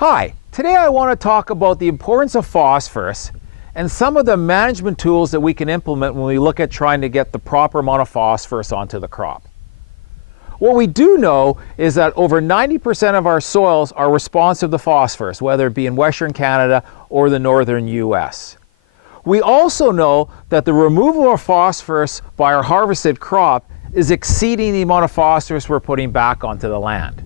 Hi, today I want to talk about the importance of phosphorus and some of the management tools that we can implement when we look at trying to get the proper amount of phosphorus onto the crop. What we do know is that over 90% of our soils are responsive to phosphorus, whether it be in Western Canada or the northern US. We also know that the removal of phosphorus by our harvested crop is exceeding the amount of phosphorus we're putting back onto the land.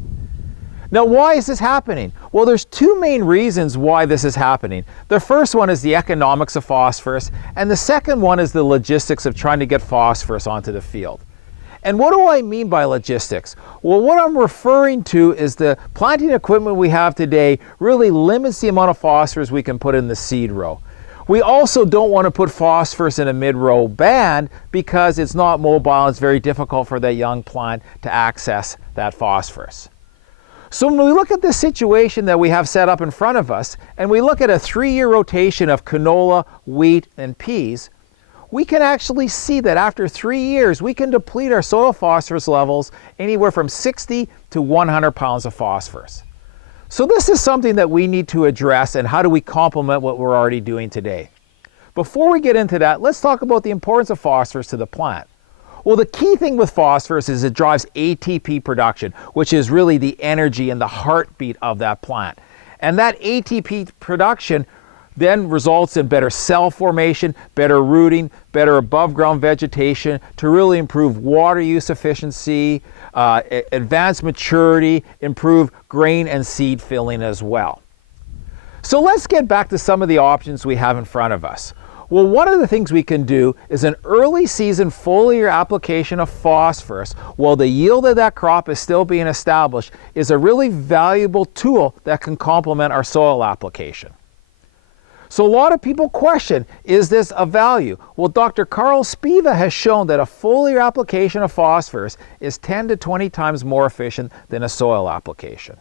Now, why is this happening? Well, there's two main reasons why this is happening. The first one is the economics of phosphorus, and the second one is the logistics of trying to get phosphorus onto the field. And what do I mean by logistics? Well, what I'm referring to is the planting equipment we have today really limits the amount of phosphorus we can put in the seed row. We also don't want to put phosphorus in a mid-row band because it's not mobile and it's very difficult for that young plant to access that phosphorus. So when we look at this situation that we have set up in front of us, and we look at a 3-year rotation of canola, wheat, and peas, we can actually see that after 3 years, we can deplete our soil phosphorus levels anywhere from 60 to 100 pounds of phosphorus. So this is something that we need to address, and how do we complement what we're already doing today? Before we get into that, let's talk about the importance of phosphorus to the plant. Well, the key thing with phosphorus is it drives ATP production, which is really the energy and the heartbeat of that plant. And that ATP production then results in better cell formation, better rooting, better above ground vegetation to really improve water use efficiency, advance maturity, improve grain and seed filling as well. So let's get back to some of the options we have in front of us. Well, one of the things we can do is an early season foliar application of phosphorus while the yield of that crop is still being established is a really valuable tool that can complement our soil application. So a lot of people question, is this a value? Well, Dr. Carl Spiva has shown that a foliar application of phosphorus is 10 to 20 times more efficient than a soil application.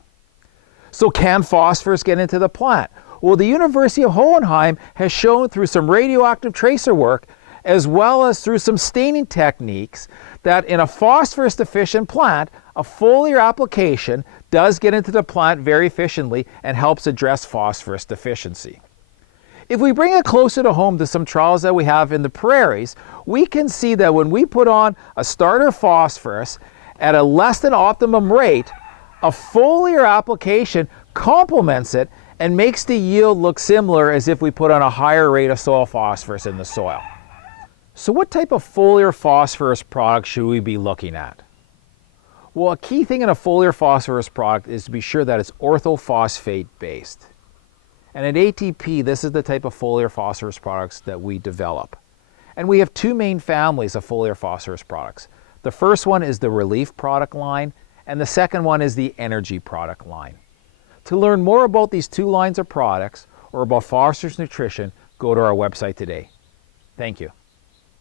So can phosphorus get into the plant? Well, the University of Hohenheim has shown through some radioactive tracer work, as well as through some staining techniques, that in a phosphorus deficient plant, a foliar application does get into the plant very efficiently and helps address phosphorus deficiency. If we bring it closer to home to some trials that we have in the prairies, we can see that when we put on a starter phosphorus at a less than optimum rate, a foliar application complements it and makes the yield look similar as if we put on a higher rate of soil phosphorus in the soil. So what type of foliar phosphorus product should we be looking at? Well, a key thing in a foliar phosphorus product is to be sure that it's orthophosphate based. And at ATP, this is the type of foliar phosphorus products that we develop. And we have two main families of foliar phosphorus products. The first one is the Relief product line, and the second one is the Energy product line. To learn more about these two lines of products or about phosphorus nutrition, go to our website today. Thank you.